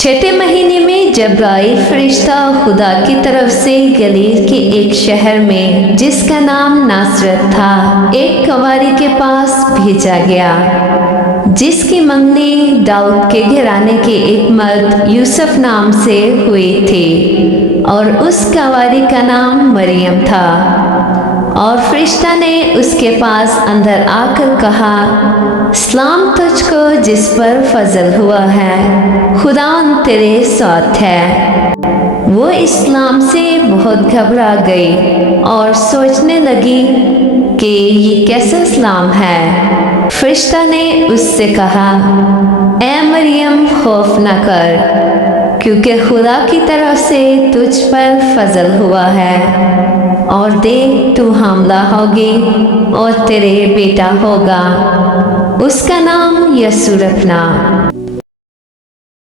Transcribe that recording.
छठे महीने में जब्राइल फरिश्ता खुदा की तरफ से गलील के एक शहर में जिसका नाम नासरत था एक कंवारी के पास भेजा गया जिसकी मंगनी दाऊद के घराने के एक मर्द यूसुफ नाम से हुई थी और उस कंवारी का नाम मरियम था। और फरिश्ता ने उसके पास अंदर आकर कहा, सलाम तुझको जिस पर फजल हुआ है, खुदावंद तेरे साथ है। वो इस्लाम से बहुत घबरा गई और सोचने लगी कि ये कैसा सलाम है। फरिश्ता ने उससे कहा, ए मरियम खौफ न कर, क्योंकि खुदा की तरफ से तुझ पर फजल हुआ है और देख तू हामला होगी और तेरे बेटा होगा, उसका नाम यसू रखना।